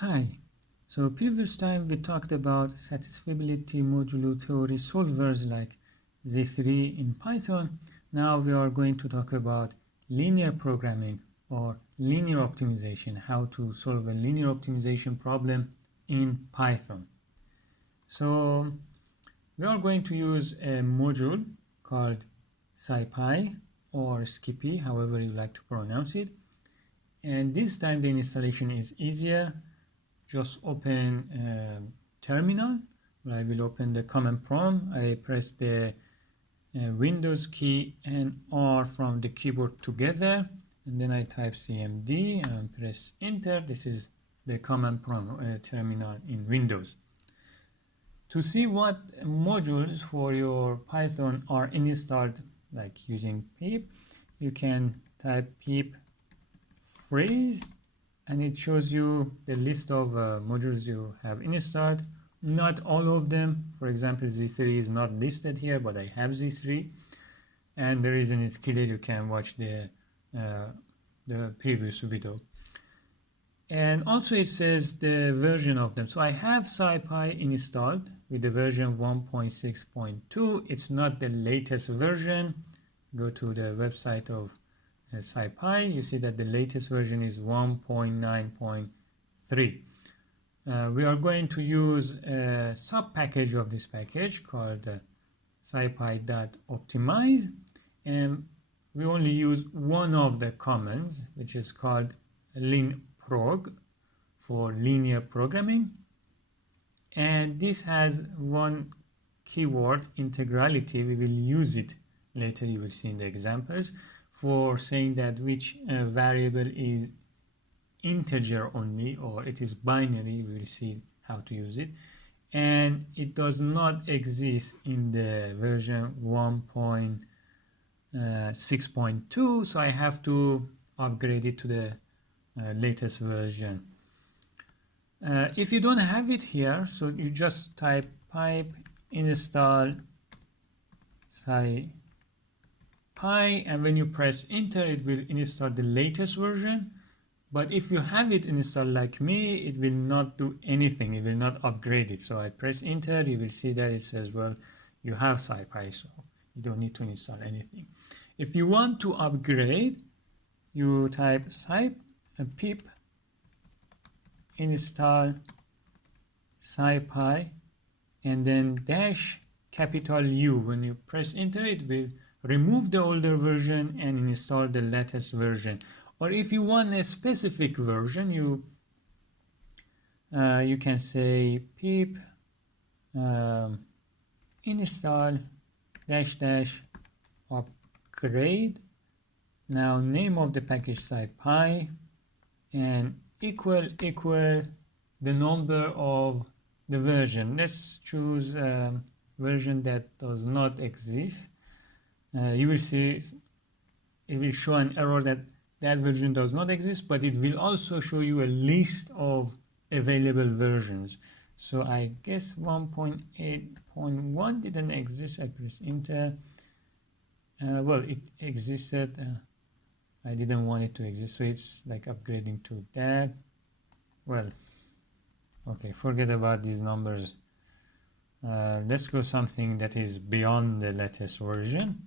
Hi. So previous time we talked about satisfiability modulo theory solvers like Z3 in Python. Now we are going to talk about linear programming or linear optimization, how to solve a linear optimization problem in Python. So we are going to use a module called scipy or scipy, however you like to pronounce it. And this time the installation is easier. Just open terminal. I will open the command prompt. I press the Windows key and R from the keyboard together, and then I type cmd and press enter. This is the command prompt terminal in Windows. To see what modules for your Python are installed, like using pip, you can type pip freeze and it shows you the list of modules you have installed. Not all of them. For example, Z3 is not listed here, but I have Z3, and the reason it's clear, you can watch the previous video. And also it says the version of them. So I have scipy installed with the version 1.6.2. It's not the latest version. Go to the website of scipy, you see that the latest version is 1.9.3. We are going to use a sub package of this package called scipy.optimize, and we only use one of the commands, which is called linprog for linear programming, and this has one keyword, integrality. We will use it later, you will see in the examples, for saying that which variable is integer only or it is binary. We will see how to use it, and it does not exist in the version 1.6.2, so I have to upgrade it to the latest version. If you don't have it here, so you just type pipe install scipy, and when you press enter, it will install the latest version. But if you have it installed like me, it will not do anything. It will not upgrade it. So I press enter, you will see that it says, well, you have scipy, so you don't need to install anything. If you want to upgrade, you type pip install scipy and then dash capital U. When you press enter, it will remove the older version and install the latest version. Or if you want a specific version, you can say pip install dash upgrade. Now name of the package scipy and equal the number of the version. Let's choose version that does not exist. You will see it will show an error that version does not exist, but it will also show you a list of available versions. So I guess 1.8.1 didn't exist. I press enter. Well, it existed. I didn't want it to exist, so it's like upgrading to that. Well, okay, forget about these numbers. Let's go something that is beyond the latest version.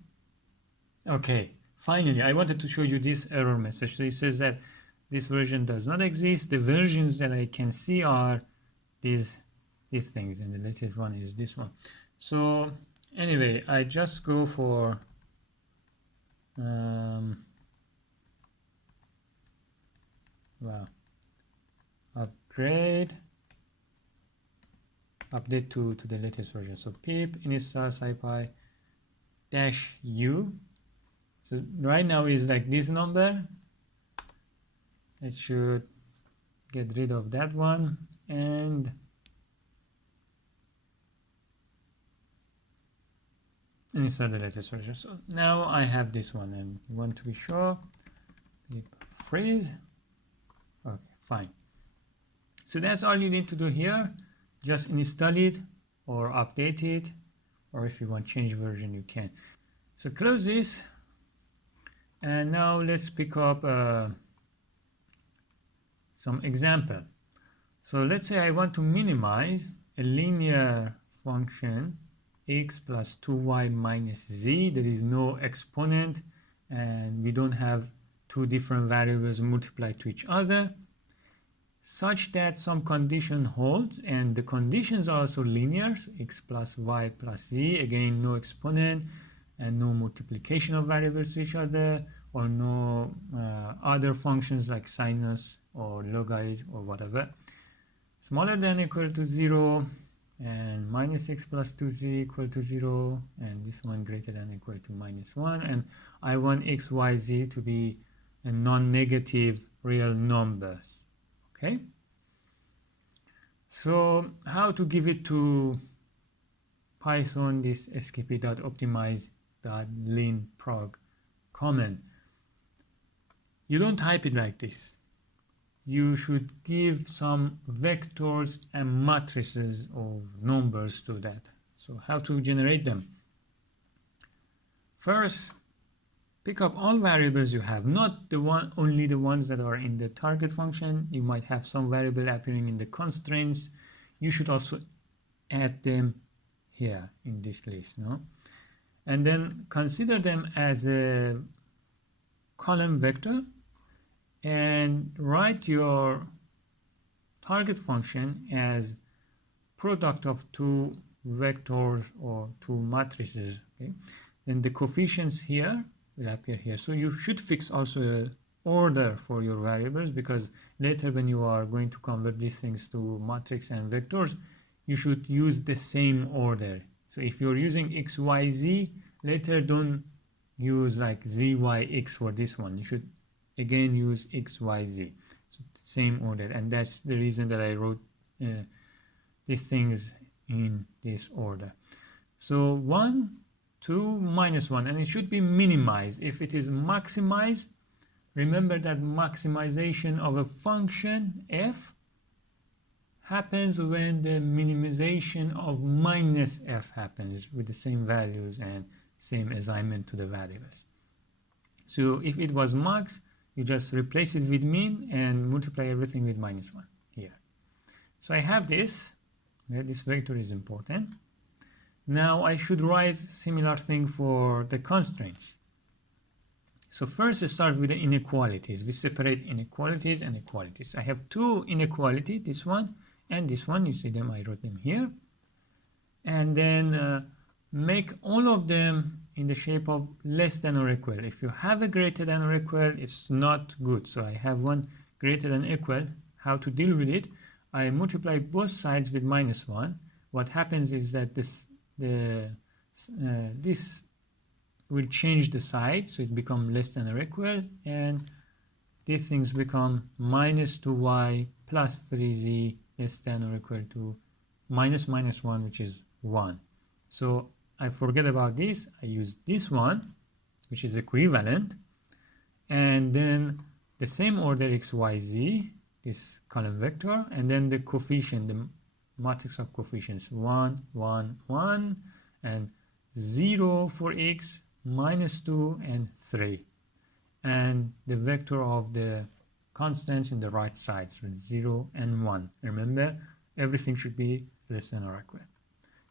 Okay, finally, I wanted to show you this error message. So it says that this version does not exist. The versions that I can see are these things, and the latest one is this one. So anyway, I just go for upgrade, update to the latest version. So pip install scipy dash U. So right now is like this number. It should get rid of that one and install the latest version. So now I have this one, and you want to be sure, pip freeze. Okay, fine. So that's all you need to do here. Just install it or update it, or if you want change version, you can. So close this, and now let's pick up some example. So let's say I want to minimize a linear function x plus 2y minus z. There is no exponent and we don't have two different variables multiplied to each other, such that some condition holds, and the conditions are also linear, so x plus y plus z, again no exponent and no multiplication of variables to each other, or no other functions like sinus or logarithm or whatever, smaller than or equal to 0, and minus x plus 2z equal to 0, and this one greater than or equal to minus 1, and I want x, y, z to be a non-negative real numbers. Okay, so how to give it to Python, this scipy.optimize.linprog command? You don't type it like this. You should give some vectors and matrices of numbers to that. So how to generate them? First, pick up all variables you have, not only the ones that are in the target function. You might have some variable appearing in the constraints. You should also add them here in this list, no? And then consider them as a column vector and write your target function as product of two vectors or two matrices. Okay? Then the coefficients here will appear here. So you should fix also an order for your variables, because later when you are going to convert these things to matrix and vectors, you should use the same order. So if you're using x, y, z, later don't use like z, y, x for this one. You should again use x, y, z. So same order, and that's the reason that I wrote these things in this order. So 1, 2, minus 1, and it should be minimized. If it is maximized, remember that maximization of a function f happens when the minimization of minus f happens with the same values and same assignment to the variables. So if it was max, you just replace it with min and multiply everything with minus 1 here. So I have this. This vector is important. Now I should write similar thing for the constraints. So first start with the inequalities. We separate inequalities and equalities. I have two inequality, this one and this one. You see them, I wrote them here. And then make all of them in the shape of less than or equal. If you have a greater than or equal, it's not good. So I have one greater than equal. How to deal with it? I multiply both sides with minus 1. What happens is that this will change the sign, so it becomes less than or equal, and these things become minus 2y plus 3z less than or equal to minus 1, which is 1. So I forget about this. I use this one, which is equivalent, and then the same order x, y, z, this column vector, and then the coefficient, the matrix of coefficients 1, 1, 1, and 0 for x, minus 2, and 3, and the vector of the constants in the right side, so 0 and 1. Remember, everything should be less than or equal.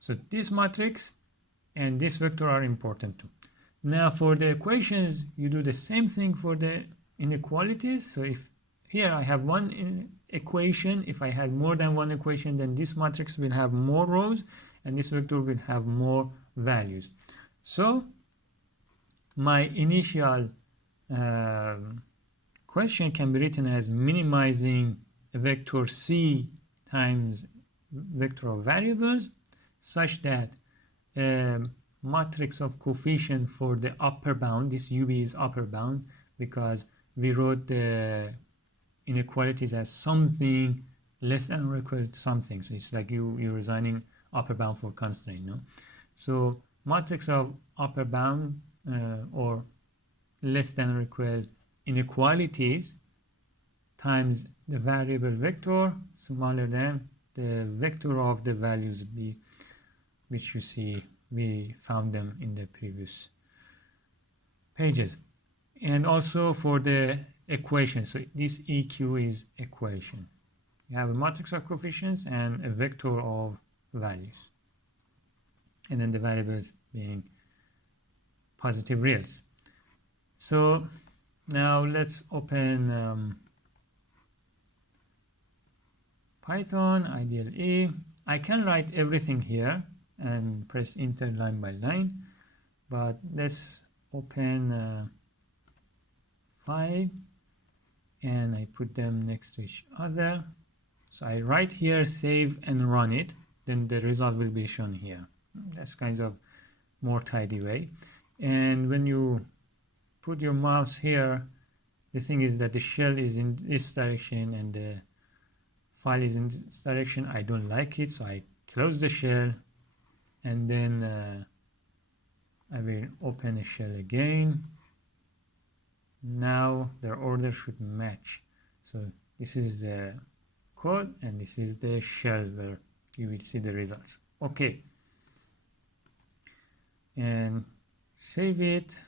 So this matrix and this vector are important too. Now for the equations, you do the same thing for the inequalities. So if here I have one equation, if I had more than one equation, then this matrix will have more rows and this vector will have more values. So my initial question can be written as minimizing a vector c times vector of variables, such that matrix of coefficient for the upper bound, this ub is upper bound because we wrote the inequalities as something less than or equal to something. So it's like you're assigning upper bound for constraint, no? So matrix of upper bound or less than or equal inequalities times the variable vector smaller than the vector of the values b, which you see we found them in the previous pages. And also for the equation, so this EQ is equation. You have a matrix of coefficients and a vector of values, and then the variables being positive reals. So now let's open Python, IDLE. I can write everything here and press enter line by line, but let's open 5 and I put them next to each other. So I write here, save and run it, then the result will be shown here. That's kind of more tidy way. And when you put your mouse here, the thing is that the shell is in this direction and the file is in this direction. I don't like it, so I close the shell and then I will open the shell again. Now their order should match. So this is the code and this is the shell where you will see the results. Okay, and save it.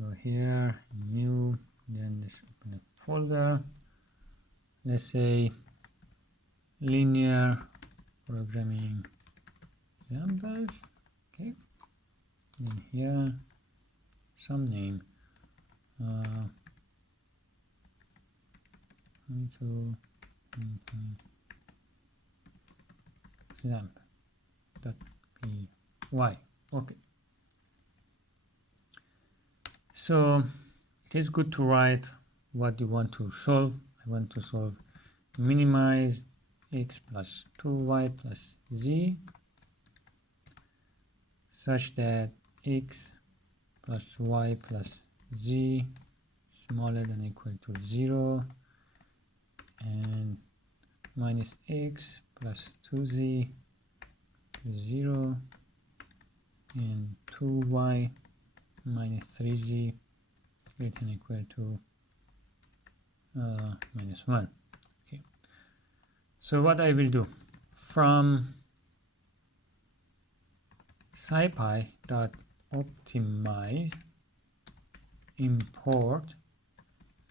Go here, new, then let's open a folder. Let's say linear programming examples. Okay, and here some name. Example.py. Okay. So it is good to write what you want to solve. I want to solve minimize x plus 2y plus z such that x plus y plus z smaller than or equal to 0 and minus x plus 2z to 0 and 2y minus 3z greater than or equal to minus 1. Okay, so what I will do, from scipy.optimize import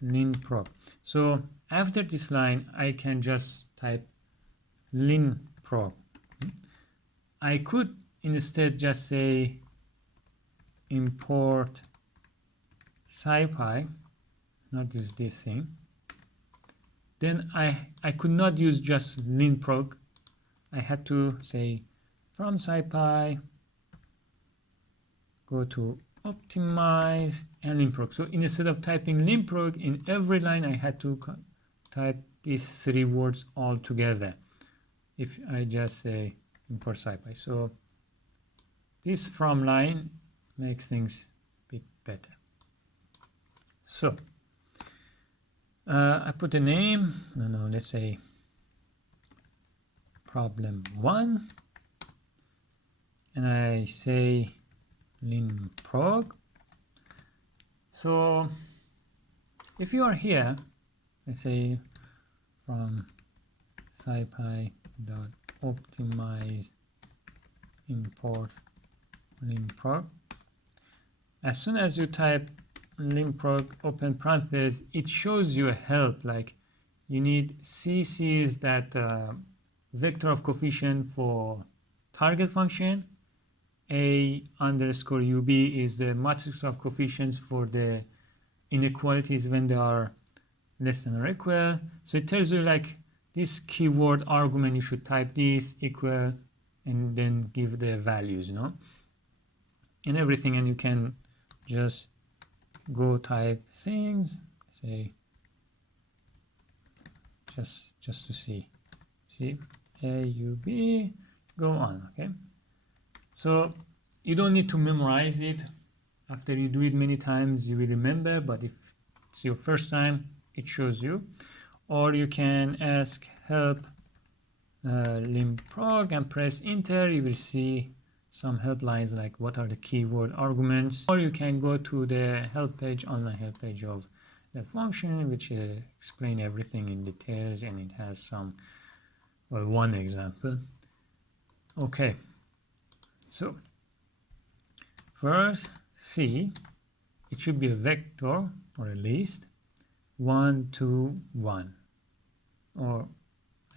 linprog. So after this line I can just type linprog. I could instead just say import scipy, not use this thing. Then I could not use just linprog. I had to say from scipy go to optimize and linprog. So instead of typing linprog in every line, I had to type these 3 words all together if I just say import scipy. So this from line makes things a bit better. So I put a name, let's say problem 1, and I say linprog. So if you are here, let's say from scipy.optimize import linprog, as soon as you type linprog open parentheses, it shows you a help like you need CC is that vector of coefficient for target function, A underscore UB is the matrix of coefficients for the inequalities when they are less than or equal. So it tells you like this keyword argument, you should type this equal and then give the values, and everything, and you can just go type things, say just to see A, U, B, go on. Okay, so you don't need to memorize it. After you do it many times you will remember, but if it's your first time it shows you. Or you can ask help linprog and press enter. You will see some help lines like what are the keyword arguments. Or you can go to the help page, online help page of the function, which explain everything in details, and it has some, well, one example. Okay, so first see, it should be a vector or a list 1 2 1. or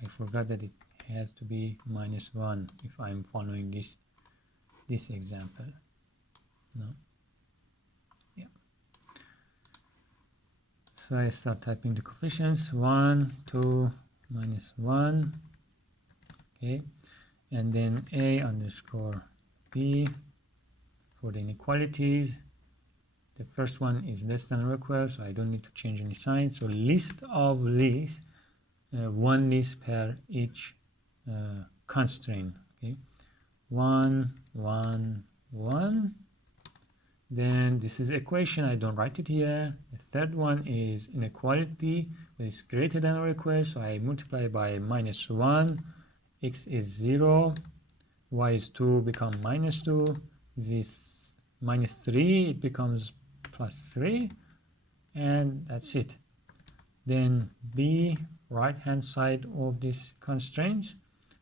I forgot that it has to be -1 if I'm following this example. No. Yeah. So I start typing the coefficients 1, 2, -1. Okay. And then A underscore B for the inequalities. The first one is less than or equal, so I don't need to change any sign. So list of lists, one list per each constraint. Okay, 1, 1, 1. Then this is equation. I don't write it here. The third one is inequality, which is greater than or equal. So I multiply by -1. X is 0. Y is 2, become -2. This -3, it becomes +3, and that's it. Then B, right hand side of this constraints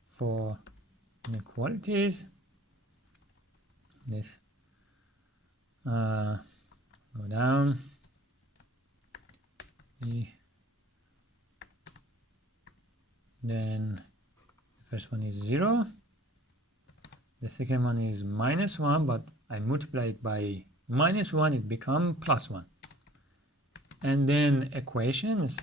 for inequalities. Let's go down. B. Then the first one is 0. The second one is -1, but I multiply it by -1, it becomes +1. And then equations.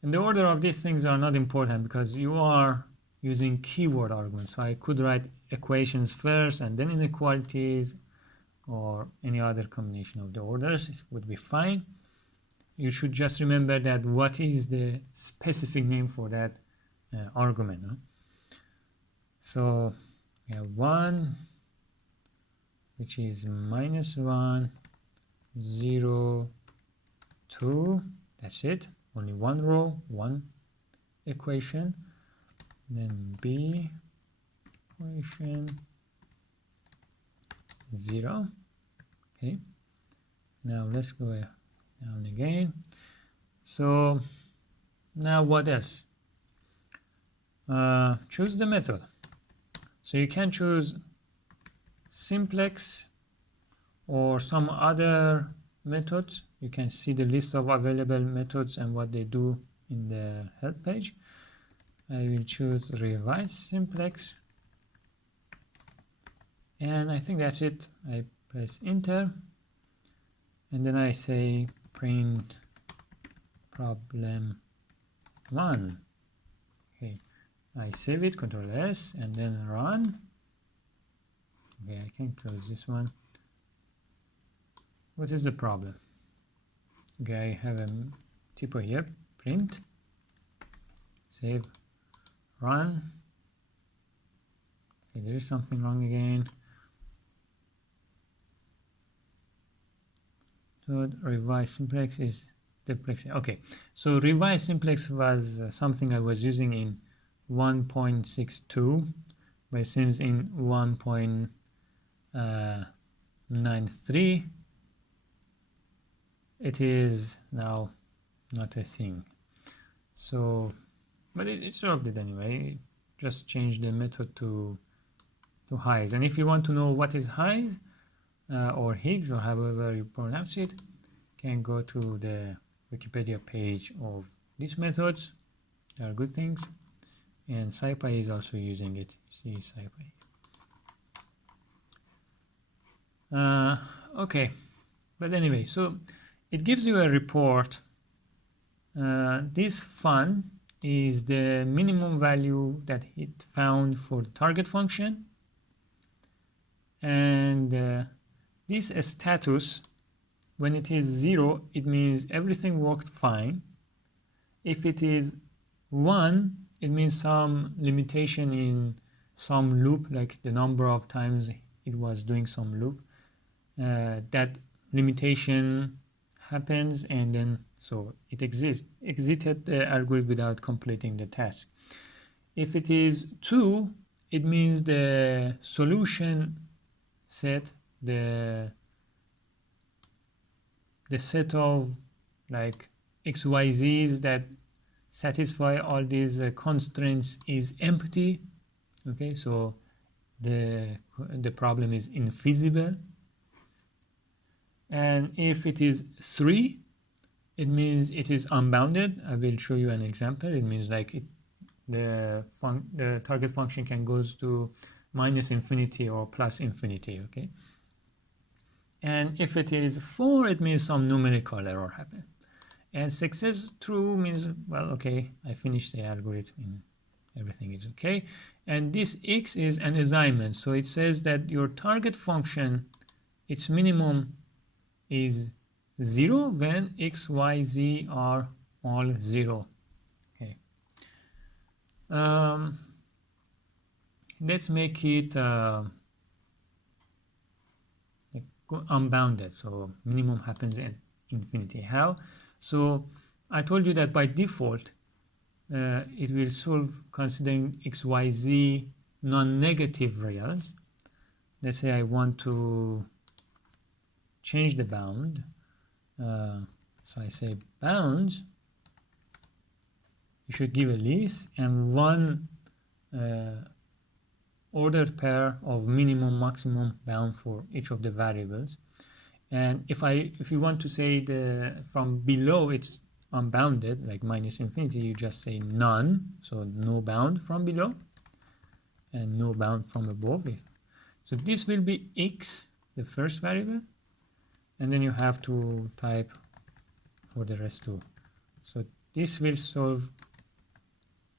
And the order of these things are not important because you are using keyword arguments. So I could write equations first and then inequalities, or any other combination of the orders would be fine. You should just remember that what is the specific name for that argument. No? So we have 1, which is -1, 0, 2. That's it. Only one row, one equation. Then B equation 0. Okay. Now let's go down again. So now what else? Choose the method. So you can choose simplex or some other methods. You can see the list of available methods and what they do in the help page. I will choose revise simplex, and I think that's it. I press enter, and then I say print problem 1. Okay, I save it, Control S, and then run. Okay, I can close this one. What is the problem? Okay, I have a typo here. Print, save, run. Okay, there is something wrong again. So revise simplex is duplex. Okay, so revise simplex was something I was using in 1.62, but it seems in 1.93 it is now not a thing. So, but it solved it anyway. Just change the method to highs. And if you want to know what is highs or Higgs, or however you pronounce it, can go to the Wikipedia page of these methods. They are good things. And scipy is also using it. See scipy. Okay, but anyway, so it gives you a report. This fun is the minimum value that it found for the target function, and this status, when it is 0, it means everything worked fine. If it is 1, it means some limitation in some loop, like the number of times it was doing some loop. That limitation happens, and then so it exited the algorithm without completing the task. If it is 2, it means the solution set, the set of like XYZs that satisfy all these constraints is empty. Okay, so the problem is infeasible. And if it is 3, it means it is unbounded. I will show you an example. It means like the target function can goes to minus infinity or plus infinity, okay? And if it is 4, it means some numerical error happened. And success true means, well, okay, I finished the algorithm and everything is okay. And this x is an assignment. So it says that your target function, its minimum is 0 when x, y, z are all 0. Okay. Let's make it unbounded. So minimum happens in infinity. How? So I told you that by default, it will solve considering x, y, z non-negative reals. Let's say I want to change the bound. So I say bounds, you should give a list and one ordered pair of minimum maximum bound for each of the variables. And if you want to say the from below it's unbounded, like minus infinity, you just say none, so no bound from below and no bound from above. So this will be x, the first variable, and then you have to type for the rest too. So this will solve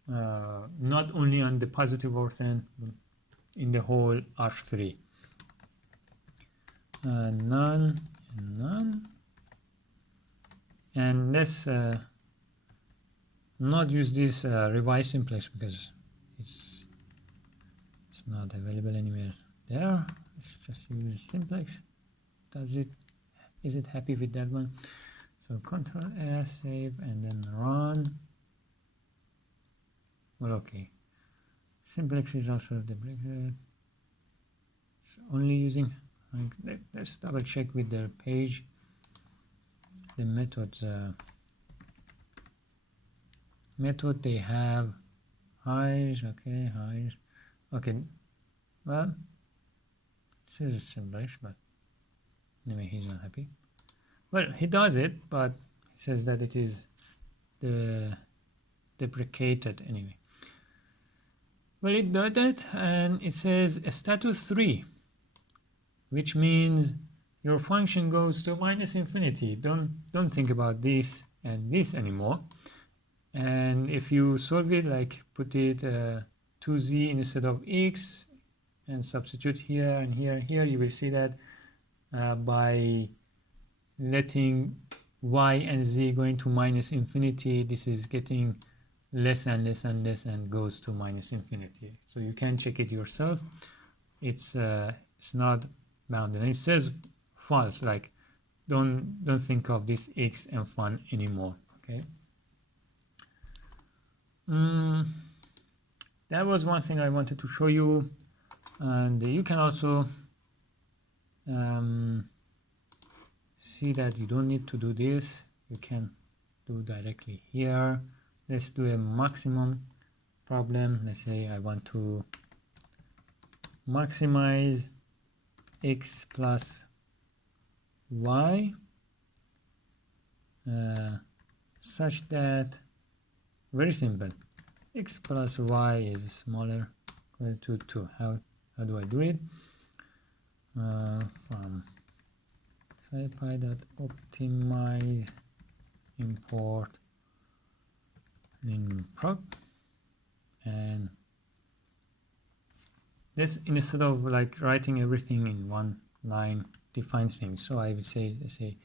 not only on the positive orthen, in the whole R3. None and none. And let's not use this revised simplex because it's not available anywhere there. Let's just use simplex. Is it happy with that one? So Control S, save, and then run. Well, okay. Simplex is also the break. So only using. Let's double check with the page. The methods. Method they have hires. Okay, hires. Okay. Well, this is simplex, but anyway, he's not happy. Well, he does it, but he says that it is the deprecated anyway. Well, it does that, and it says status 3, which means your function goes to minus infinity. Don't think about this and this anymore. And if you solve it, like put it 2z instead of x and substitute here and here and here, you will see that by letting y and z going to minus infinity, this is getting less and less and less and goes to minus infinity. So you can check it yourself. It's not bounded. And it says false, like don't think of this x and fun anymore. Okay. That was one thing I wanted to show you, and you can also see that you don't need to do this. You can do directly here. Let's do a maximum problem. Let's say I want to maximize x plus y such that, very simple, x plus y is smaller equal to 2. How do I do it? From scipy.optimize import linprog, and this, instead of like writing everything in one line, define things. So I would say, let's say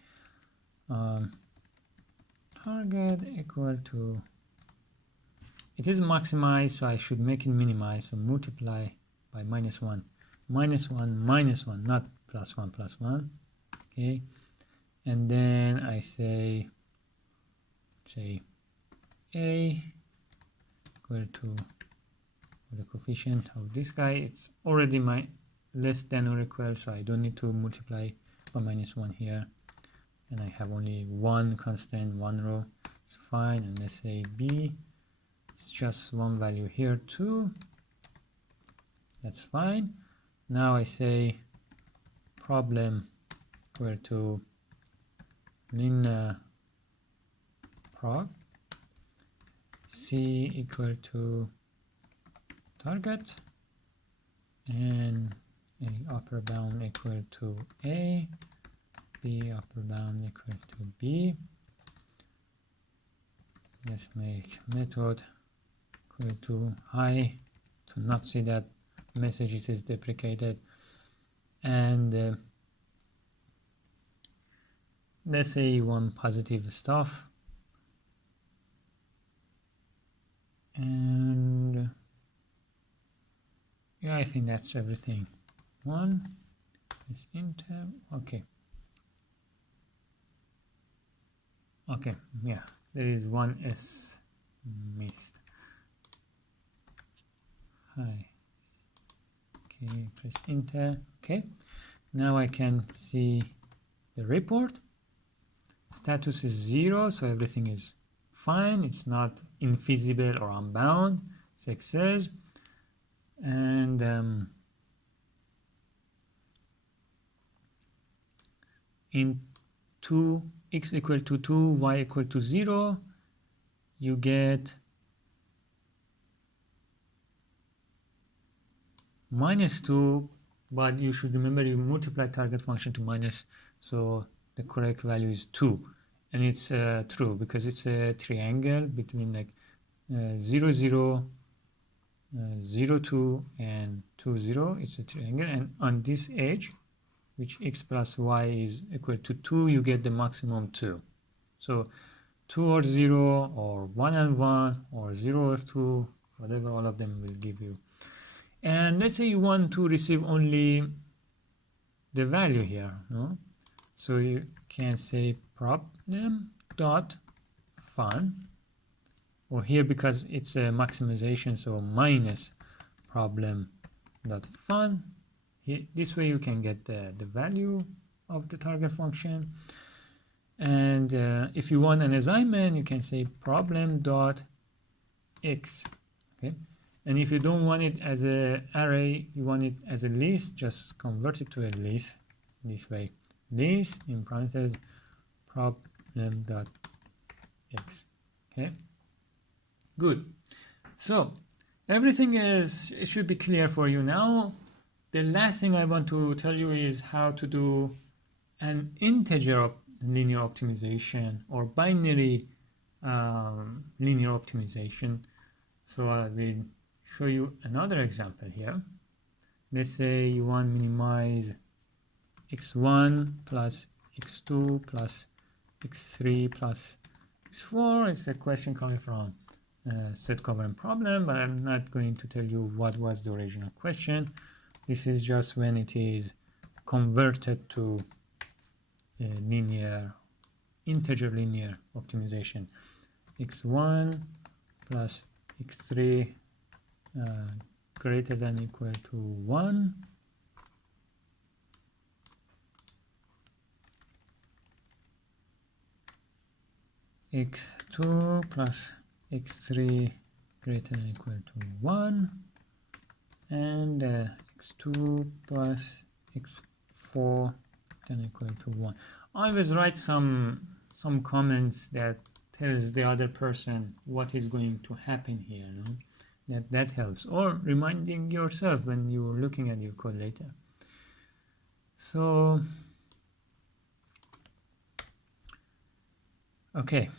target equal to, it is maximized, so I should make it minimized, so multiply by minus 1, minus 1, minus 1, not plus 1, plus 1. Okay, and then I say a equal to the coefficient of this guy. It's already less than or equal, so I don't need to multiply by minus 1 here, and I have only one constant, one row. It's fine. And let's say b, it's just one value here too. That's fine. Now I say problem equal to lin prog c equal to target and a upper bound equal to a, b upper bound equal to b. Let's make method equal to high to not see that message is deprecated, and let's say you want positive stuff, and yeah, I think that's everything. One is enter. Okay, yeah, there is one s missed. Hi. Okay, press enter. Okay, now I can see the report. Status is 0, so everything is fine. It's not infeasible or unbound. Success. And in 2 x equal to 2, y equal to 0, you get -2, but you should remember you multiply target function to minus, so the correct value is 2, and it's true because it's a triangle between like 0 0 0 2 and 2 0. It's a triangle, and on this edge, which x plus y is equal to 2, you get the maximum 2. So 2 or 0 or 1 and 1 or 0 or 2, whatever, all of them will give you. And let's say you want to receive only the value here, no? So you can say problem dot fun, or here because it's a maximization, so minus problem dot fun. Here, this way you can get the value of the target function. And if you want an assignment, you can say problem dot x. Okay. And if you don't want it as an array, you want it as a list, just convert it to a list this way. List in parentheses problem.x. Okay, good. So everything it should be clear for you now. The last thing I want to tell you is how to do an integer linear optimization or binary linear optimization. So I will show you another example here. Let's say you want to minimize x1 plus x2 plus x3 plus x4. It's a question coming from set covariant problem, but I'm not going to tell you what was the original question. This is just when it is converted to a linear, integer linear optimization. x1 plus x3 greater than equal to 1, x2 plus x3 greater than equal to 1, and x2 plus x4 than equal to 1. I always write some comments that tells the other person what is going to happen here, no? That helps, or reminding yourself when you're looking at your code later. So okay,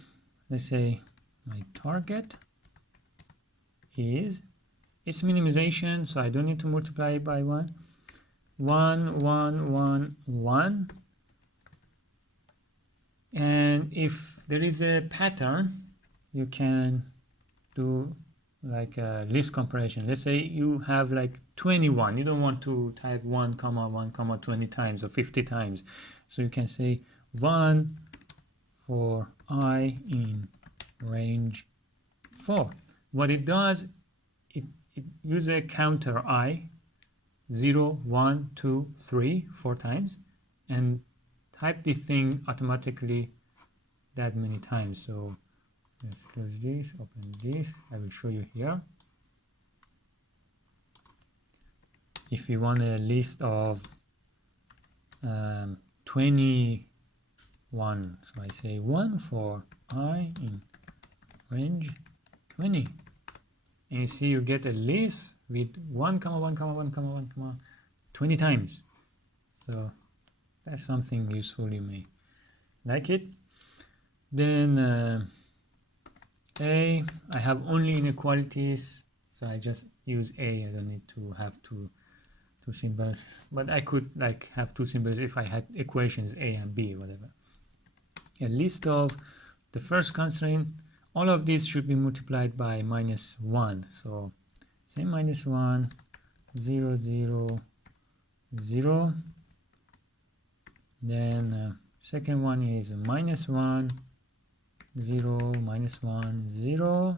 let's say my target is its minimization, so I don't need to multiply it by 1. 1 1 1 1, and if there is a pattern, you can do like a list comparison. Let's say you have like 21. You don't want to type 1 comma 1 comma 20 times or 50 times, so you can say 1 for I in range 4. What it does, it uses a counter I, 0 1 2 3 4 times, and type the thing automatically that many times. So let's close this, open this. I will show you here. If you want a list of 21, so I say 1 for I in range 20, and you see you get a list with 1 comma 1 comma 1 comma 1 comma 20 times. So that's something useful, you may like it. Then I have only inequalities, so I just use I don't need to have two symbols, but I could like have two symbols if I had equations A and B, whatever. A list of the first constraint, all of these should be multiplied by -1, so say -1 0 0 0. Then second one is -1 0 -1 0.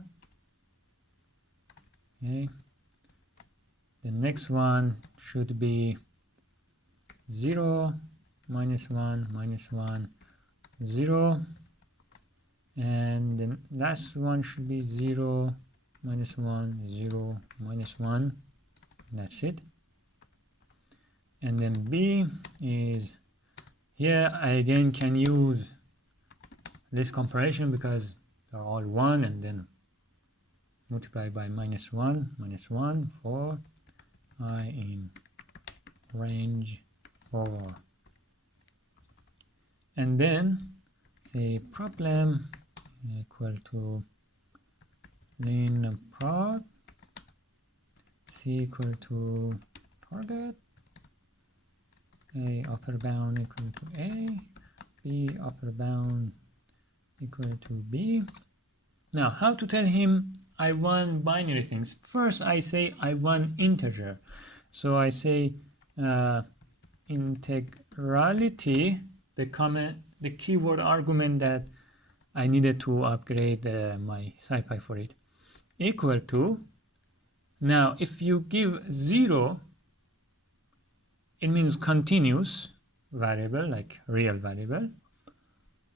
Okay, the next one should be 0 -1 -1 0, and the last one should be 0 -1 0 -1. That's it. And then B is, here I again can use list comparison because they're all 1, and then multiply by -1 for I in range 4. And then say problem equal to linprog C equal to target, A upper bound equal to A, B upper bound equal to B. Now, how to tell him I want binary things? First, I say I want integer. So I say integrality, the keyword argument that I needed to upgrade my scipy for it, equal to. Now, if you give 0, it means continuous variable, like real variable.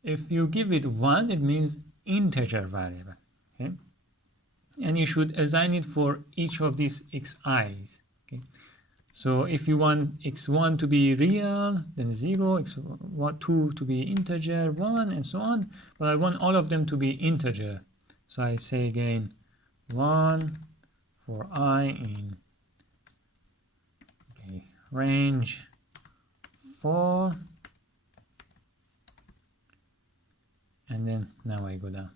If you give it 1, it means integer variable. Okay? And you should assign it for each of these xi's. Okay? So if you want x1 to be real, then 0, x2 to be integer, 1, and so on. But I want all of them to be integer. So I say again 1 for I in range 4, and then now I go down.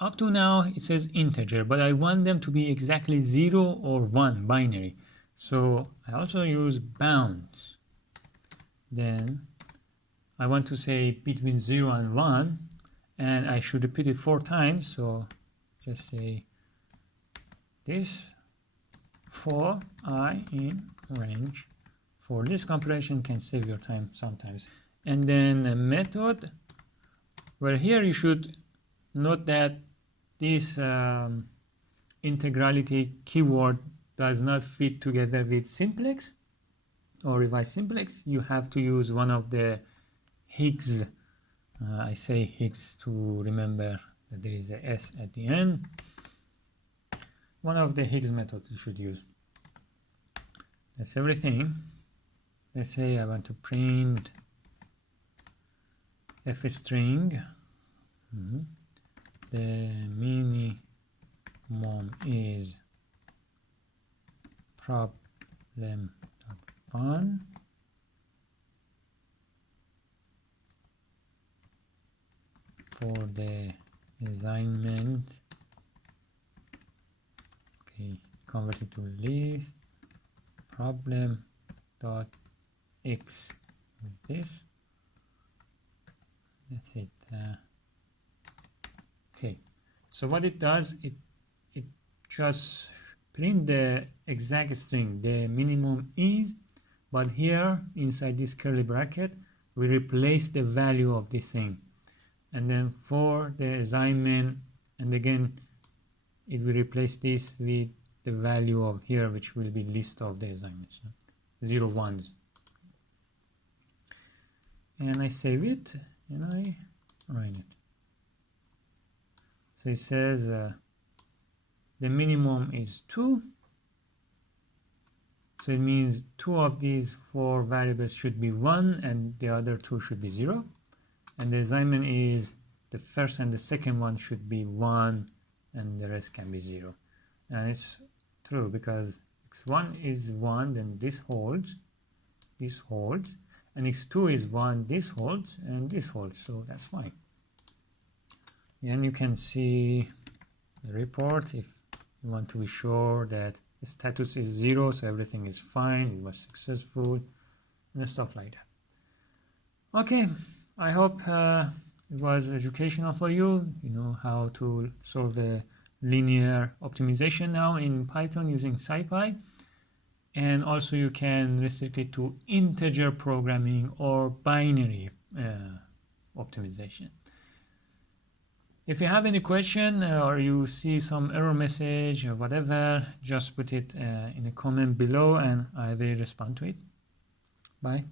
Up to now it says integer, but I want them to be exactly 0 or 1, binary. So I also use bounds. Then I want to say between 0 and 1, and I should repeat it 4 times. So just say this for I in range 4. This comparison can save your time sometimes. And then a method, well, here you should note that this integrality keyword does not fit together with simplex or revised simplex. You have to use one of the Higgs. I say Higgs to remember that there is a S at the end. One of the Higgs methods you should use. That's everything. Let's say I want to print f string. The minimum is problem.fun for the assignment. Okay, convert it to list problem dot x with this. That's it. Okay, so what it does, it just print the exact string, the minimum is, but here inside this curly bracket we replace the value of this thing, and then for the assignment, and again if we replace this with the value of here, which will be list of the assignments, 0 1s, and I save it and I run it. So it says the minimum is 2, so it means 2 of these 4 variables should be 1 and the other 2 should be 0, and the assignment is the first and the second one should be 1 and the rest can be 0. And it's true because x1 is 1, then this holds, and x2 is 1, this holds, and this holds, so that's fine. And you can see the report if you want to be sure that the status is 0, so everything is fine, it was successful, and stuff like that. Okay, I hope it was educational for you. You know how to solve the linear optimization now in Python using scipy, and also you can restrict it to integer programming or binary optimization. If you have any question or you see some error message or whatever, just put it in a comment below and I will respond to it. Bye.